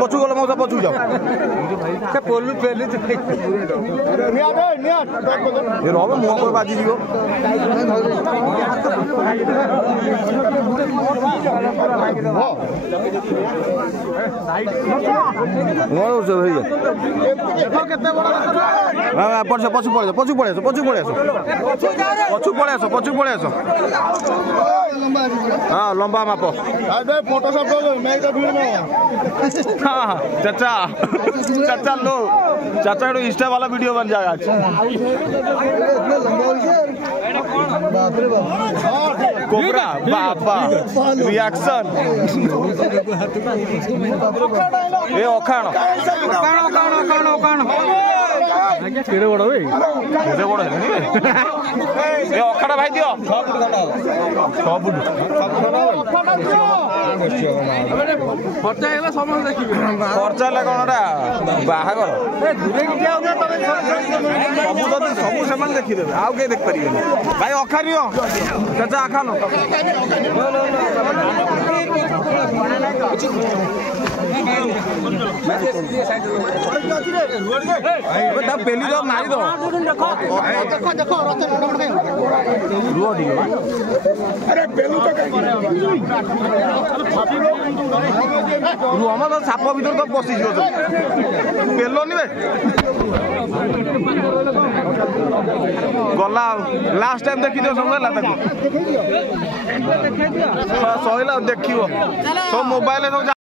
पचू गल मौसा पचू जाओ मुह को बाजी जीव पचू पड़े पचू पड़े पचू पड़े पचू पड़े पचू पड़े हाँ लंबा माप हाँ चाचा चाचा लो चाचा इंस्टा वाला वीडियो बन जाएगा कोबरा बापा रिएक्शन ये अखाण केड़े बड़ भाई केड़े बड़ ये अखाण भाई दियो खर्चा है समझ देखिए खर्चा है कौन बाहागर सब से देखीदे आउ के देख पारे भाई अखा नियो चाचा अखा लो पेली दो मारी दो अरे पेलू तो हम तो साप भर तो पशि पेलोनी गला लास्ट टाइम देखी सब सैला देख सब मोबाइल